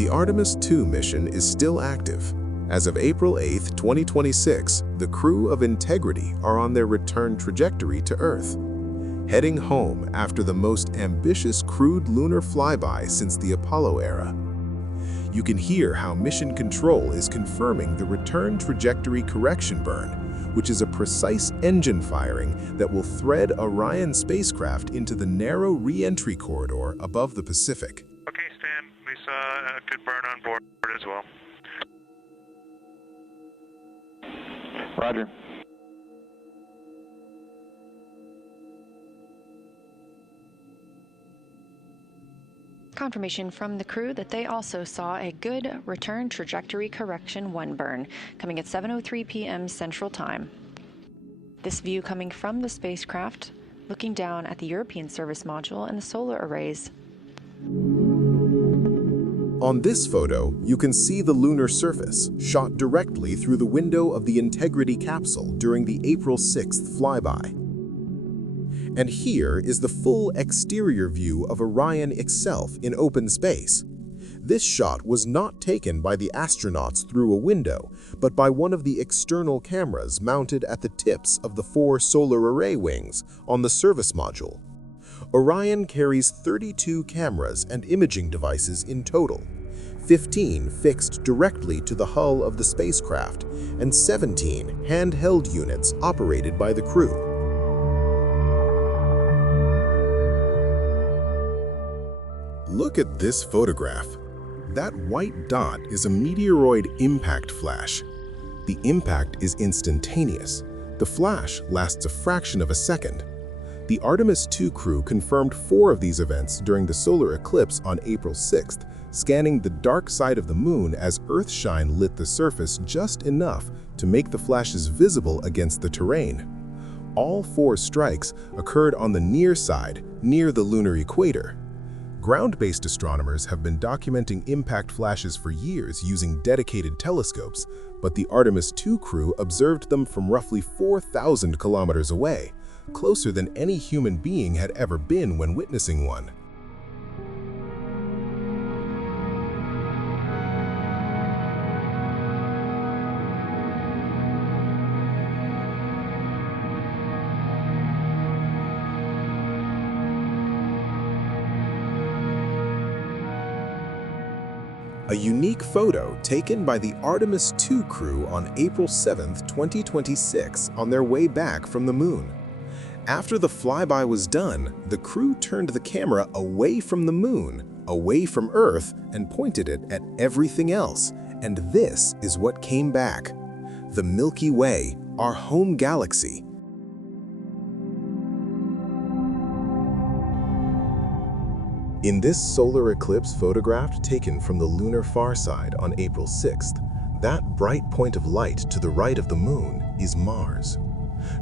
The Artemis II mission is still active. As of April 8, 2026, the crew of Integrity are on their return trajectory to Earth, heading home after the most ambitious crewed lunar flyby since the Apollo era. You can hear how Mission Control is confirming the return trajectory correction burn, which is a precise engine firing that will thread Orion spacecraft into the narrow re-entry corridor above the Pacific. Okay, Stan, we saw a good burn on board as well. Roger. Confirmation from the crew that they also saw a good return trajectory correction 1 burn, coming at 7:03 p.m. Central Time. This view coming from the spacecraft, looking down at the European service module and the solar arrays. On this photo, you can see the lunar surface, shot directly through the window of the Integrity capsule during the April 6th flyby. And here is the full exterior view of Orion itself in open space. This shot was not taken by the astronauts through a window, but by one of the external cameras mounted at the tips of the 4 solar array wings on the service module. Orion carries 32 cameras and imaging devices in total, 15 fixed directly to the hull of the spacecraft, and 17 handheld units operated by the crew. Look at this photograph. That white dot is a meteoroid impact flash. The impact is instantaneous. The flash lasts a fraction of a second. The Artemis II crew confirmed 4 of these events during the solar eclipse on April 6th, scanning the dark side of the moon as Earthshine lit the surface just enough to make the flashes visible against the terrain. All 4 strikes occurred on the near side, near the lunar equator. Ground-based astronomers have been documenting impact flashes for years using dedicated telescopes, but the Artemis II crew observed them from roughly 4,000 kilometers away, closer than any human being had ever been when witnessing one. A unique photo taken by the Artemis II crew on April 7, 2026, on their way back from the moon. After the flyby was done, the crew turned the camera away from the moon, away from Earth, and pointed it at everything else. And this is what came back: the Milky Way, our home galaxy. In this solar eclipse photograph taken from the lunar far side on April 6th, that bright point of light to the right of the moon is Mars.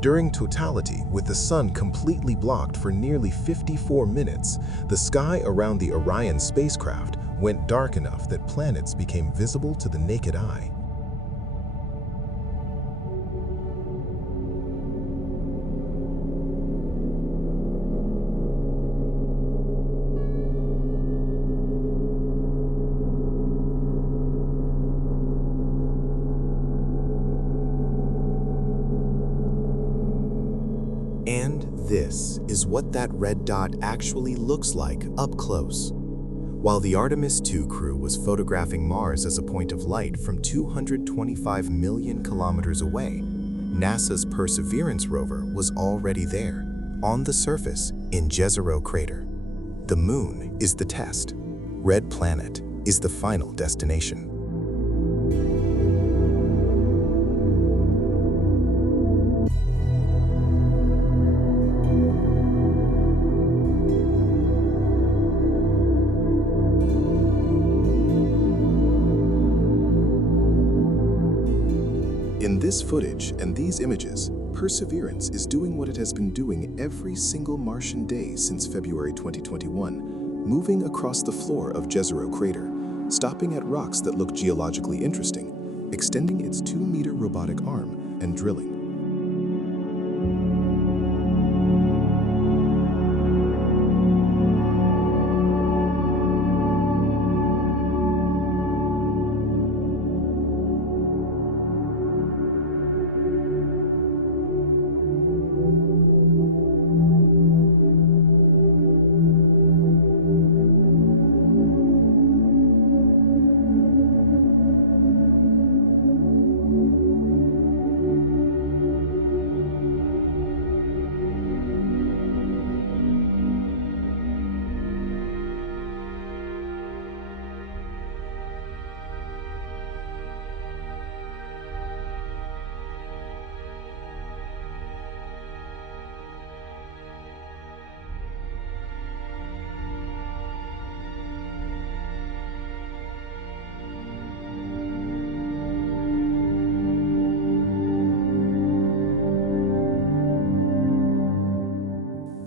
During totality, with the sun completely blocked for nearly 54 minutes, the sky around the Orion spacecraft went dark enough that planets became visible to the naked eye. And this is what that red dot actually looks like up close. While the Artemis II crew was photographing Mars as a point of light from 225 million kilometers away, NASA's Perseverance rover was already there, on the surface in Jezero crater. The moon is the test. Red planet is the final destination. In this footage and these images, Perseverance is doing what it has been doing every single Martian day since February 2021, moving across the floor of Jezero crater, stopping at rocks that look geologically interesting, extending its 2-meter robotic arm, and drilling.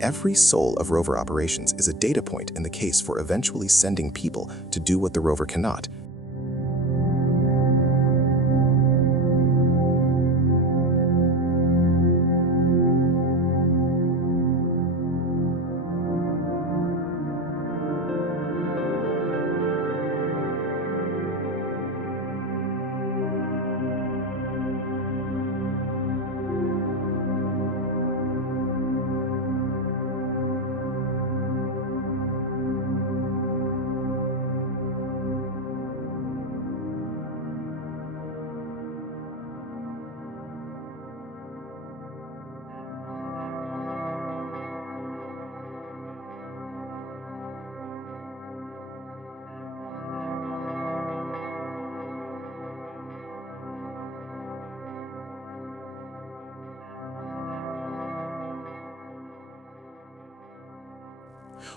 every soul of rover operations is a data point in the case for eventually sending people to do what the rover cannot.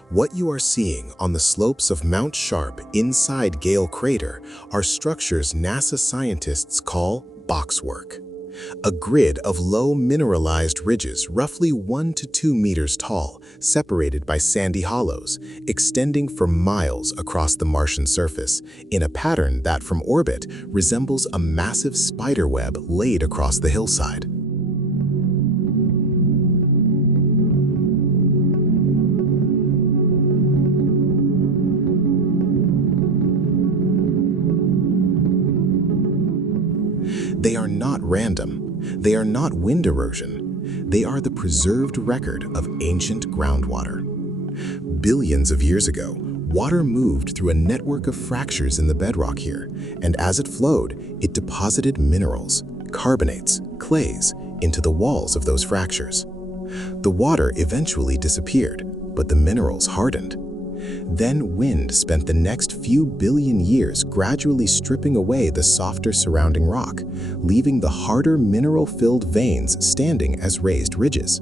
What you are seeing on the slopes of Mount Sharp inside Gale Crater are structures NASA scientists call Boxwork, a grid of low mineralized ridges roughly 1 to 2 meters tall, separated by sandy hollows, extending for miles across the Martian surface, in a pattern that from orbit resembles a massive spiderweb laid across the hillside. They are not random. They are not wind erosion. They are the preserved record of ancient groundwater. Billions of years ago, water moved through a network of fractures in the bedrock here, and as it flowed, it deposited minerals, carbonates, clays, into the walls of those fractures. The water eventually disappeared, but the minerals hardened. Then wind spent the next few billion years gradually stripping away the softer surrounding rock, leaving the harder mineral-filled veins standing as raised ridges.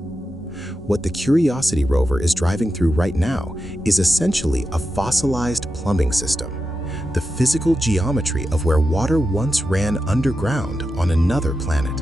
What the Curiosity rover is driving through right now is essentially a fossilized plumbing system, the physical geometry of where water once ran underground on another planet.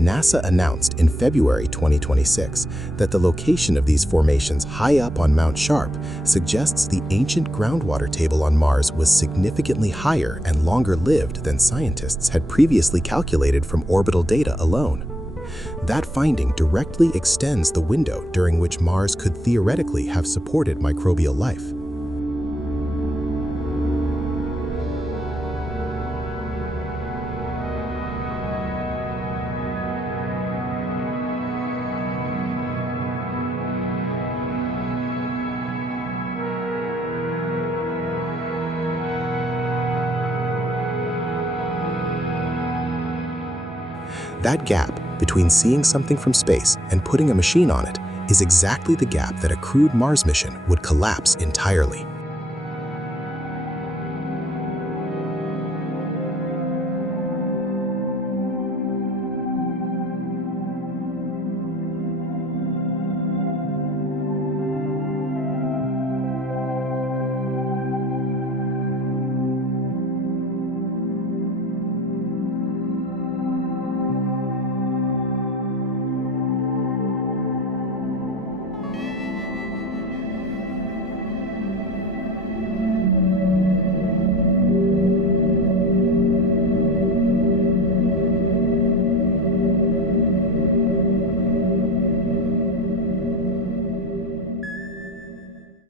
NASA announced in February 2026 that the location of these formations high up on Mount Sharp suggests the ancient groundwater table on Mars was significantly higher and longer lived than scientists had previously calculated from orbital data alone. That finding directly extends the window during which Mars could theoretically have supported microbial life. That gap between seeing something from space and putting a machine on it is exactly the gap that a crewed Mars mission would collapse entirely.